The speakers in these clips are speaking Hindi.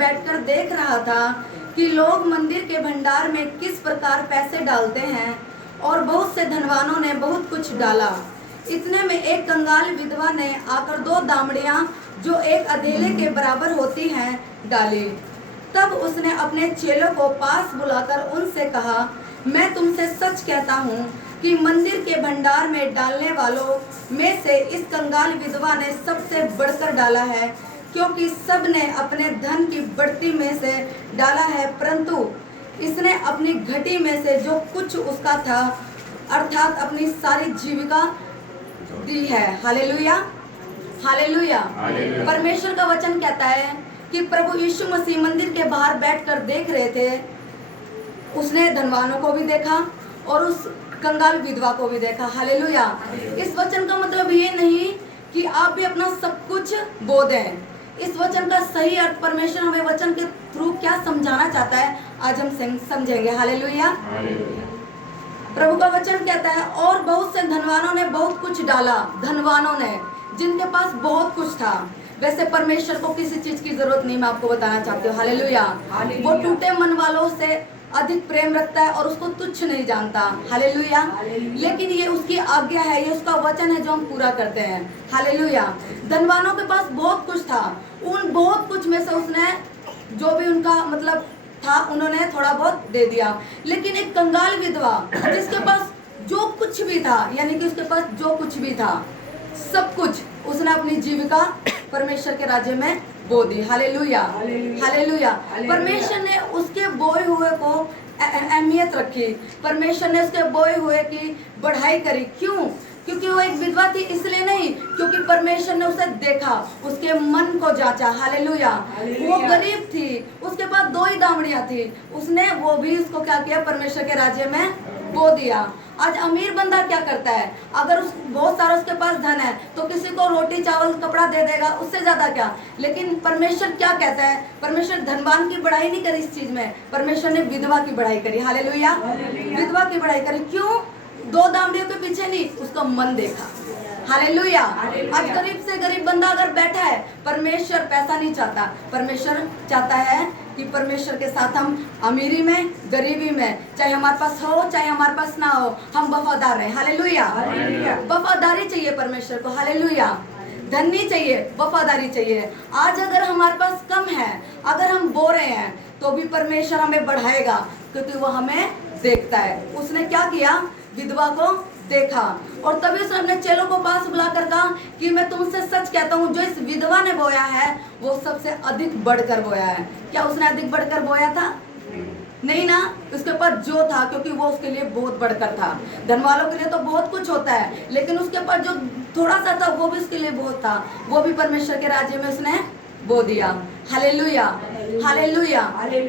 बैठकर देख रहा था कि लोग मंदिर के भंडार में किस प्रकार पैसे डालते हैं, और बहुत से धनवानों ने बहुत कुछ डाला। इतने में एक कंगाल विधवा ने आकर 2 दामड़ियां जो एक अधेले के बराबर होती हैं डाली। तब उसने अपने चेलों को पास बुलाकर उनसे कहा, मैं तुमसे सच कहता हूँ कि मंदिर के भंडार में डालने वालों में से इस कंगाल विधवा ने सबसे बढ़कर डाला है, क्योंकि सब ने अपने धन की बढ़ती में से डाला है, परंतु इसने अपनी घटी में से जो कुछ उसका था अर्थात अपनी सारी जीविका दी है। Hallelujah, hallelujah. परमेश्वर का वचन कहता है कि प्रभु यीशु मसीह मंदिर के बाहर बैठकर देख रहे थे। उसने धनवानों को भी देखा और उस कंगाल विधवा को भी देखा। हालेलुया। इस वचन का मतलब ये नहीं कि आप भी अपना सब कुछ बो दें। इस वचन का सही अर्थ परमेश्वर हमें वचन के थ्रू क्या समझाना चाहता है, आज हम समझेंगे। हालेलुया। प्रभु का वचन कहता है, और बहुत से धनवानों ने बहुत कुछ डाला। धनवानों ने, जिनके पास बहुत कुछ था। वैसे परमेश्वर को किसी चीज की जरूरत नहीं, मैं आपको बताना चाहती हूँ। हालेलुया। वो टूटे मन वालों से अधिक प्रेम रखता है और उसको तुच्छ नहीं जानता। हालेलुया। लेकिन ये उसकी आज्ञा है, ये उसका वचन है जो हम पूरा करते हैं। हालेलुया। धनवानों के पास बहुत कुछ था। उन बहुत कुछ में से उसने जो भी उनका मतलब था, उन्होंने थोड़ा बहुत दे दिया। लेकिन एक कंगाल विधवा जिसके पास जो कुछ भी था, यानी कि उसके पास जो कुछ भी था सब कुछ, उसने अपनी जीविका परमेश्वर के राज्य में बो दी। Hallelujah, hallelujah. परमेश्वर ने उसके बोए हुए को अहमियत रखी। परमेश्वर ने उसके बोए हुए की बढ़ाई करी। क्यों? क्योंकि वो एक विधवा थी इसलिए नहीं, क्योंकि परमेश्वर ने उसे देखा, उसके मन को जांचा। हालेलुया। वो गरीब थी, उसके पास 2 ही दामड़ियां थी, उसने वो भी उसको क्या किया, परमेश्वर के राज्य में बो दिया। आज अमीर बंदा क्या करता है, अगर उस बहुत सारा उसके पास धन है तो किसी को रोटी चावल कपड़ा दे देगा, उससे ज्यादा क्या। लेकिन परमेश्वर क्या कहता है, परमेश्वर धनवान की बढ़ाई नहीं करी इस चीज में, परमेश्वर ने विधवा की बढ़ाई करी। हालेलुया। विधवा की बढ़ाई करी। क्यों? 2 दामड़ियों के पीछे नहीं, उसका मन देखा। हालेलुया। आज गरीब से गरीब बंदा अगर बैठा है, परमेश्वर पैसा नहीं चाहता, परमेश्वर चाहता है कि परमेश्वर के साथ हम अमीरी में गरीबी में, चाहे हमारे पास हो चाहे हमारे पास ना हो, हम वफादार रहे। हालेलुया। वफादारी चाहिए परमेश्वर को। हालेलुया। धन नहीं चाहिए, वफादारी चाहिए। आज अगर हमारे पास कम है, अगर हम बो रहे हैं, तो भी परमेश्वर हमें बढ़ाएगा, क्योंकि वो हमें देखता है। उसने क्या किया, विधवा को देखा, और तभी उसने अपने चेलों को पास बुलाकर कहा कि मैं तुमसे सच कहता हूँ, जो इस विधवा ने बोया है वो सबसे अधिक बढ़कर बोया है। क्या उसने अधिक बढ़कर बोया था? नहीं ना, उसके पास जो था, क्योंकि वो उसके लिए बहुत बढ़कर था। धन वालों के लिए तो बहुत कुछ होता है, लेकिन उसके पास जो थोड़ा सा था वो भी उसके लिए बहुत था, वो भी परमेश्वर के राज्य में उसने बो दिया। Hallelujah, hallelujah.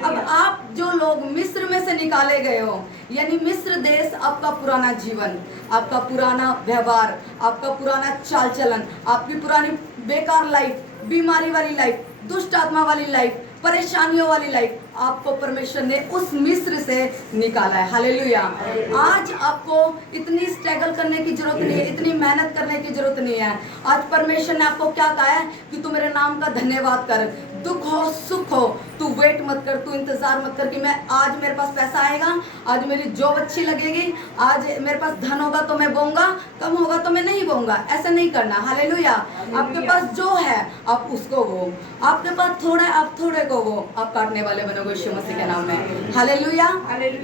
अब आप जो लोग मिस्र में से निकाले गए हो, यानी मिस्र देश आपका पुराना जीवन, आपका पुराना व्यवहार, आपका पुराना चाल चलन, आपकी पुरानी बेकार लाइफ, बीमारी वाली लाइफ, दुष्ट आत्मा वाली लाइफ, परेशानियों वाली लाइफ, आपको परमेश्वर ने उस मिस्र से निकाला है। हालेलुया। आज आपको इतनी स्ट्रगल करने की जरूरत नहीं है, इतनी मेहनत करने की जरूरत नहीं है। आज परमेश्वर ने आपको क्या कहा है कि तू मेरे नाम का धन्यवाद कर। दुख हो सुख हो, तू वेट मत कर, तू इंतजार मत कर कि मैं आज मेरे पास पैसा आएगा, आज मेरी जॉब अच्छी लगेगी, आज मेरे पास धन होगा तो मैं बोऊंगा, कम होगा तो मैं नहीं बोऊंगा। ऐसा नहीं करना। हालेलुया। आपके पास जो है आप उसको वो, आपके पास थोड़ा है आप थोड़े को वो, आप काटने वाले बनोगे यीशु मसीह के नाम में। Hallelujah,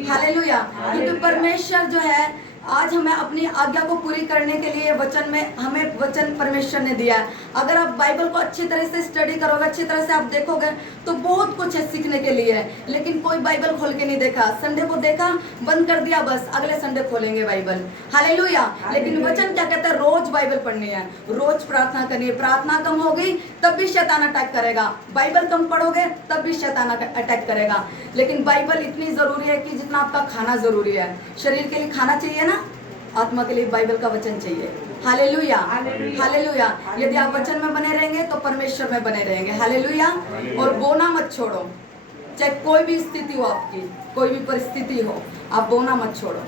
hallelujah. क्योंकि परमेश्वर जो है आज हमें अपनी आज्ञा को पूरी करने के लिए वचन में हमें वचन परमेश्वर ने दिया है। अगर आप बाइबल को अच्छी तरह से स्टडी करोगे, अच्छी तरह से आप देखोगे तो बहुत कुछ है सीखने के लिए। लेकिन कोई बाइबल खोल के नहीं देखा, संडे को देखा बंद कर दिया, बस अगले संडे खोलेंगे बाइबल। हालेलुया। लेकिन वचन क्या कहता है, रोज बाइबल पढ़नी है, रोज प्रार्थना करनी है। प्रार्थना कम हो गई तब भी शैतान अटैक करेगा, बाइबल कम पढ़ोगे तब भी शैतान अटैक करेगा। लेकिन बाइबल इतनी जरूरी है कि जितना आपका खाना जरूरी है। शरीर के लिए खाना चाहिए ना, आत्मा के लिए बाइबल का वचन चाहिए। Hallelujah, hallelujah. यदि आप वचन में बने रहेंगे तो परमेश्वर में बने रहेंगे। हालेलुया। और बोना मत छोड़ो, चाहे कोई भी स्थिति हो, आपकी कोई भी परिस्थिति हो, आप बोना मत छोड़ो।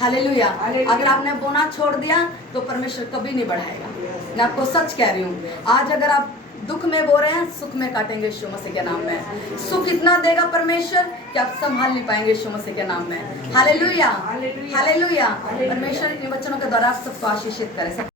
हालेलुया। अगर आपने बोना छोड़ दिया तो परमेश्वर कभी नहीं बढ़ाएगा। मैं आपको सच कह रही हूँ। आज अगर आप दुख में बो रहे हैं, सुख में काटेंगे यीशु मसीह के नाम में। सुख इतना देगा परमेश्वर कि आप संभाल नहीं पाएंगे यीशु मसीह के नाम में। Hallelujah, hallelujah. परमेश्वर इन वचनों के द्वारा आप सबको आशीषित करे।